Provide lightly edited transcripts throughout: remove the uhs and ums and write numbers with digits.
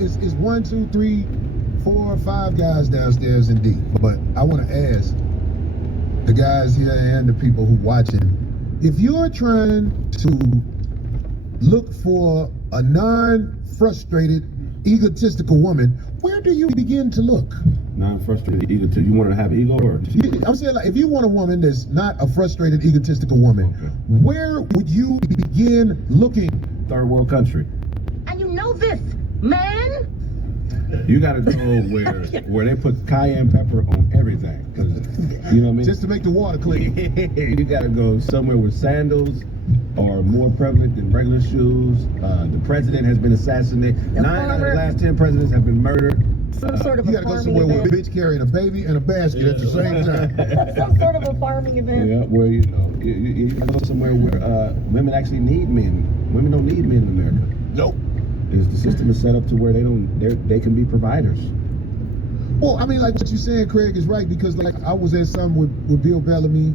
it's 1, 2, 3, 4, 5 guys downstairs in D. But I want to ask the guys here and the people who watching, if you're trying to look for a non-frustrated, egotistical woman, where do you begin to look? Non-frustrated, egotistical. You want her to have ego, or? I'm saying, like, if you want a woman that's not a frustrated, egotistical woman, okay, where would you begin looking? Third world country. And you know this, man. You gotta go where they put cayenne pepper on everything, cause you know what I mean. Just to make the water clean. You gotta go somewhere where sandals are more prevalent than regular shoes. The president has been assassinated. 9 out of the last 10 presidents have been murdered. Some sort of you a gotta go farming somewhere event. with a bitch carrying a baby and a basket at the same time. Some sort of a farming event. Yeah, where you gotta go somewhere where women actually need men. Women don't need men in America. Nope. The system is set up to where they can be providers. Well, I mean, like what you're saying, Craig, is right, because like I was at something with Bill Bellamy.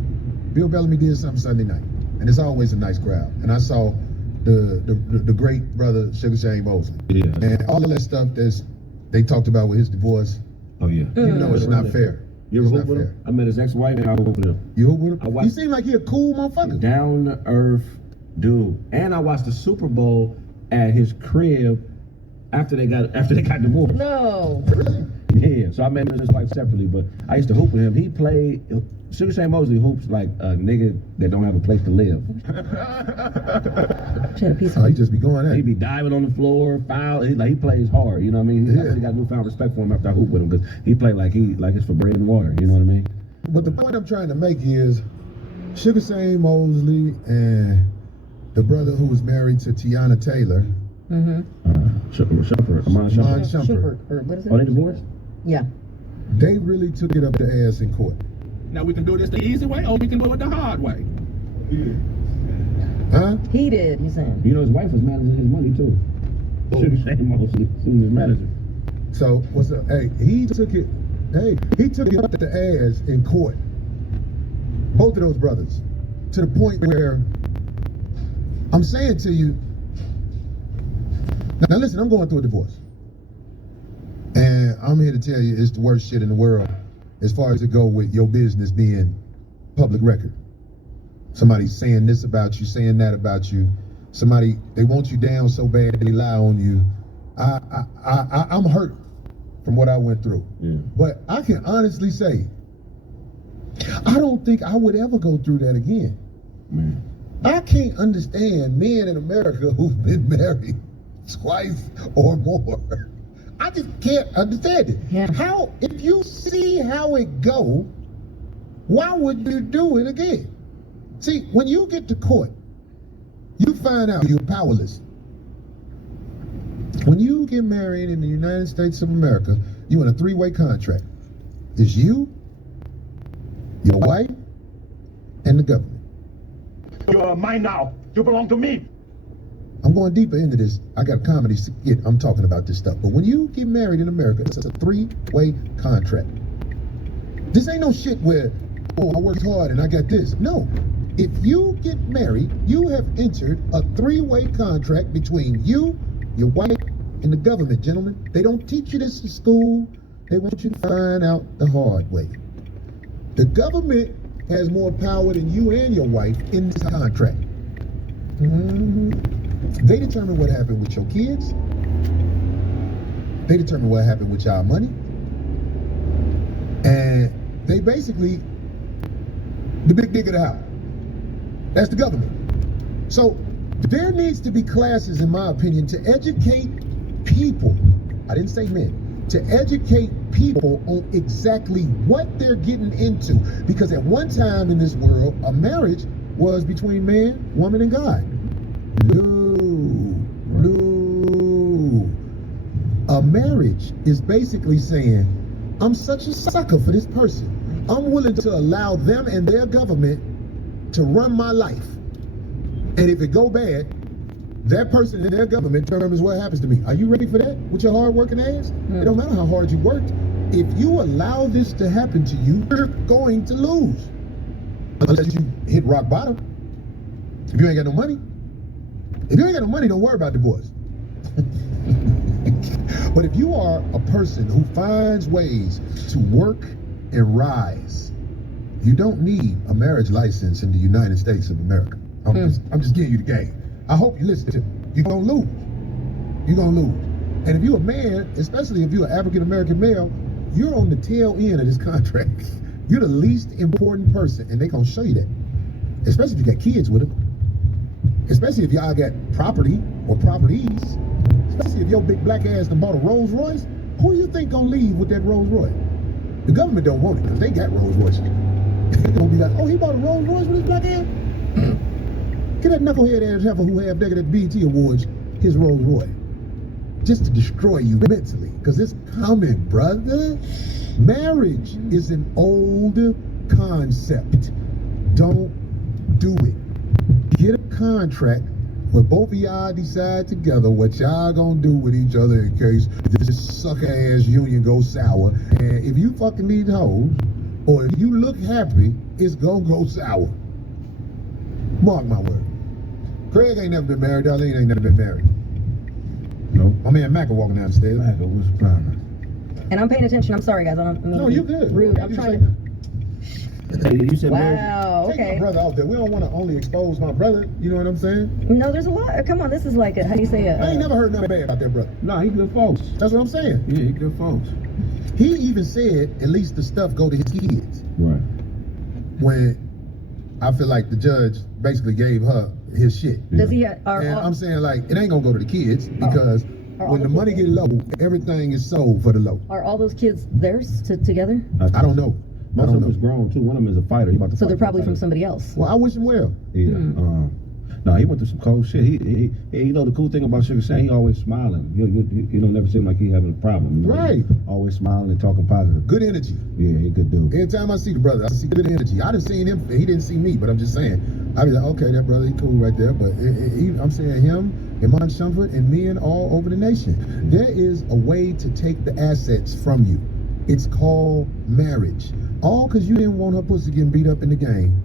Bill Bellamy did something Sunday night, and it's always a nice crowd. And I saw the great brother Sugar Shane Mosley, yeah, and all of that stuff they talked about with his divorce. Oh yeah, you know it's not fair. You ever hoop with him? I met his ex-wife and I hooped with him. You hoop with him? You seem like you're a cool motherfucker. Down to earth dude. And I watched the Super Bowl at his crib after they got divorced. No. Yeah, so I met his wife separately, but I used to hoop with him. He played, Sugar Shane Mosley hoops like a nigga that don't have a place to live. He just be going at. He be diving on the floor, foul. He plays hard. You know what I mean? I really got newfound respect for him after I hoop with him, because he played like it's for bread and water. You know what I mean? But the point I'm trying to make is, Sugar Shane Mosley and the brother who was married to Tiana Taylor. Amon Shumpert. What is it? Oh, they divorced? Yeah. They really took it up the ass in court. Now we can do this the easy way, or we can do it the hard way. Huh? He did, he's saying. You know, his wife was managing his money too. Sugar Shane Mosley, she was his manager. So what's up? Hey, he took it up the ass in court. Both of those brothers, to the point where I'm saying to you. Now listen, I'm going through a divorce. And I'm here to tell you it's the worst shit in the world as far as it go with your business being public record. Somebody saying this about you, saying that about you. Somebody, they want you down so bad they lie on you. I'm hurt from what I went through. Yeah. But I can honestly say, I don't think I would ever go through that again. Man. I can't understand men in America who've been married twice or more. I just can't understand it. Yeah. How, if you see how it go, why would you do it again? See, when you get to court, you find out you're powerless. When you get married in the United States of America, you're in a 3-way contract. It's you, your wife, and the government. You're mine now. You belong to me. I'm going deeper into this. I got a comedy skit. I'm talking about this stuff. But when you get married in America, it's a 3-way contract. This ain't no shit where, oh, I worked hard and I got this. No. If you get married, you have entered a 3-way contract between you, your wife, and the government, gentlemen. They don't teach you this in school. They want you to find out the hard way. The government has more power than you and your wife in this contract. They determine what happened with your kids. They determine what happened with y'all money. And they basically, the big dick of the house. That's the government. So there needs to be classes, in my opinion, to educate people. I didn't say men. To educate people on exactly what they're getting into. Because at one time in this world, a marriage was between man, woman, and God. No. A marriage is basically saying, I'm such a sucker for this person. I'm willing to allow them and their government to run my life. And if it go bad, that person and their government determines what happens to me. Are you ready for that with your hard working ass? It don't matter how hard you worked. If you allow this to happen to you, you're going to lose. Unless you hit rock bottom. If you ain't got no money. If you ain't got no money, don't worry about divorce. But if you are a person who finds ways to work and rise, you don't need a marriage license in the United States of America. I'm just giving you the game. I hope you listen to me. You're gonna lose. You're gonna lose. And if you're a man, especially if you're an African American male, you're on the tail end of this contract. You're the least important person, and they're gonna show you that. Especially if you got kids with them. Especially if y'all got property or properties. Especially if your big black ass done bought a Rolls Royce. Who do you think gonna leave with that Rolls Royce? The government don't want it because they got Rolls Royces. They're gonna be like, oh, he bought a Rolls Royce with his black ass? Get that knucklehead ass heifer who have naked at BET Awards his Rolls Royce. Just to destroy you mentally. Because it's coming, brother. Marriage is an old concept. Don't do it. Get a contract where both of y'all decide together what y'all gonna do with each other in case this sucker ass union goes sour. And if you fucking need hoes, or if you look happy, it's gonna go sour. Mark my word. Craig ain't never been married. Darlene ain't never been married. Nope. My man Macca walking down the stairs. Macca, what's the problem? And I'm paying attention. I'm sorry, guys. I don't mean No, to be you're good. rude. I'm trying to. Hey, you said marriage? Wow. Take my Okay. brother out there. We don't want to only expose my brother. You know what I'm saying? No, there's a lot. Come on, this is like a, how do you say it? I ain't never heard nothing bad about that brother. No, he good folks. That's what I'm saying. Yeah, he good folks. He even said at least the stuff go to his kids. Right. When I feel like the judge basically gave her his shit. Does he have? And I'm saying like it ain't gonna go to the kids because Are all when the the money kids- get low, everything is sold for the low. Are all those kids theirs together? I don't know. I Most don't of them know. is grown too. One of them is a fighter. He about to So fight they're probably for from the somebody else. Well, I wish him well. Yeah. No, he went through some cold shit. He you know the cool thing about Sugar Shane, he always smiling. You don't never seem like he having a problem. You know? Right. Always smiling and talking positive. Good energy. Yeah, he good dude. Every time I see the brother, I see good energy. I done seen him. He didn't see me, but I'm just saying. I be like, okay, that brother, he cool right there. But I'm saying him, Iman Shumford, and men all over the nation. There is a way to take the assets from you. It's called marriage. All because you didn't want her pussy getting beat up in the game.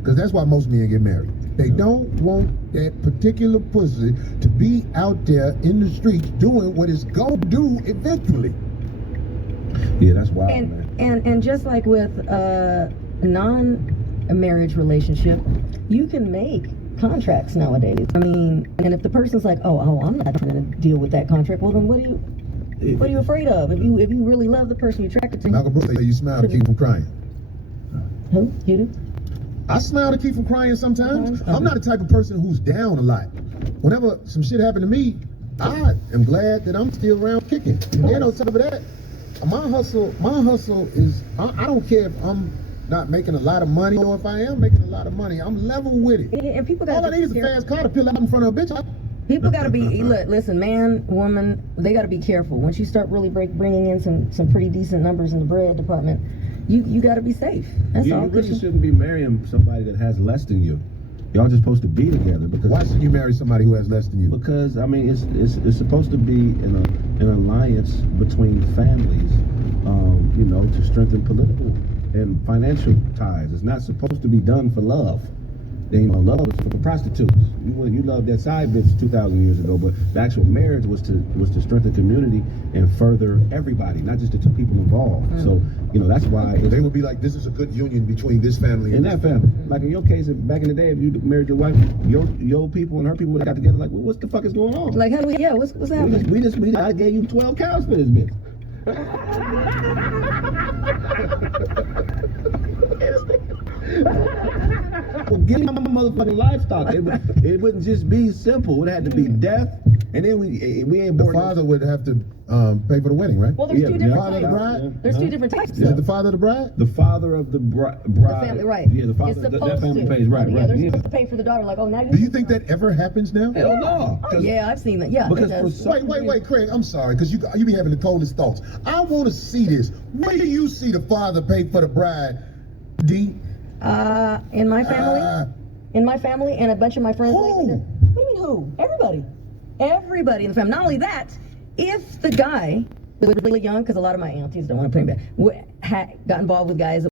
Because that's why most men get married. They don't want that particular pussy to be out there in the streets doing what it's gonna do eventually. Yeah, that's wild, man. And just like with a non-marriage relationship, you can make contracts nowadays. I mean, and if the person's like, oh, I'm not going to deal with that contract, well then what are you afraid of? If you really love the person you're attracted to. Malcolm Brooks say you smile to keep from crying. Who? You do? I smile to keep from crying sometimes. I'm not the type of person who's down a lot. Whenever some shit happened to me, I am glad that I'm still around kicking. And then on top of that, my hustle is, I don't care if I'm not making a lot of money or if I am making a lot of money. I'm level with it. And people All I need is a fast car to peel out in front of a bitch. People got to be, listen, man, woman, they got to be careful. Once you start really bringing in some pretty decent numbers in the bread department, you got to be safe. That's You all. really shouldn't be marrying somebody that has less than you. Y'all just supposed to be together because. Why should you marry somebody who has less than you? Because I mean, it's supposed to be an alliance between families, you know, to strengthen political and financial ties. It's not supposed to be done for love. They ain't love is for prostitutes. You loved that side bitch 2,000 years ago, but the actual marriage was to strengthen community and further everybody, not just the two people involved. So you know that's why They would be like, this is a good union between this family and that family. Like in your case, back in the day, if you married your wife, your people and her people would have got together. Like, well, what the fuck is going on? Like, how do we, yeah, what's happening? I gave you 12 cows for this bitch. Well, give me my motherfucking livestock. It wouldn't just be simple. It had to be death, and then we ain't the born. father would have to pay for the wedding, right? Well, there's two different Father of the types. bride? There's two different types. Is it the father of the bride? The father of the bride. The family, right? Yeah, the father. It's That supposed family to. pays, right? Yeah, Right. they're Yeah. supposed to pay for the daughter. Like, oh, now you. Do you think that ever happens now? Hell no. Oh, yeah, I've seen that. Yeah, it Because does. for Wait, Craig, I'm sorry, because you be having the coldest thoughts. I want to see this. Where do you see the father pay for the bride, D? In my family. In my family and a bunch of my friends. Who? What do you mean who? Everybody. Everybody in the family. Not only that, if the guy was really young, because a lot of my aunties don't want to put him back, got involved with guys